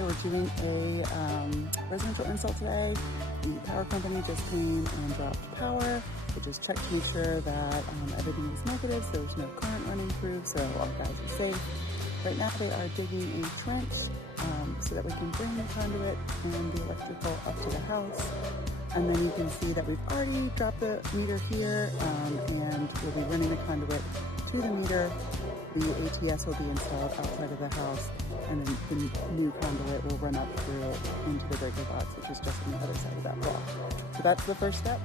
Hi, we're doing a residential install today. The power company just came and dropped power. They just checked to make sure that everything is negative, so there's no current running through, so our guys are safe. Right now they are digging a trench so that we can bring the conduit and the electrical up to the house. And then you can see that we've already dropped the meter here and we'll be running the conduit to the meter. The ATS will be installed outside of the house, and then the new conduit will run up through into the breaker box, which is just on the other side of that wall. So that's the first step.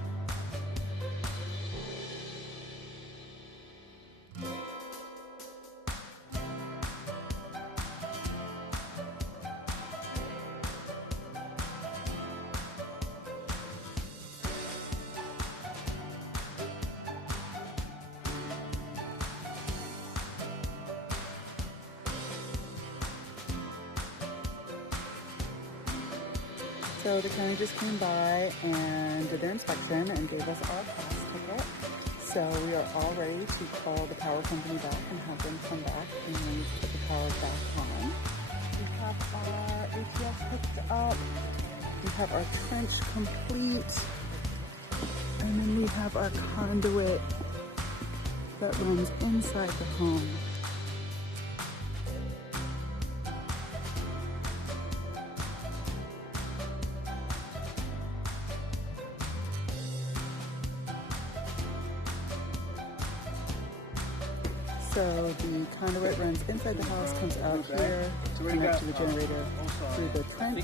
So the county just came by and did their inspection and gave us our pass ticket. So we are all ready to call the power company back and have them come back and put the power back on. We have our ATS hooked up. We have our trench complete. And then we have our conduit that runs inside the home. So the conduit runs inside the house, comes out here, connects to the generator through the trench,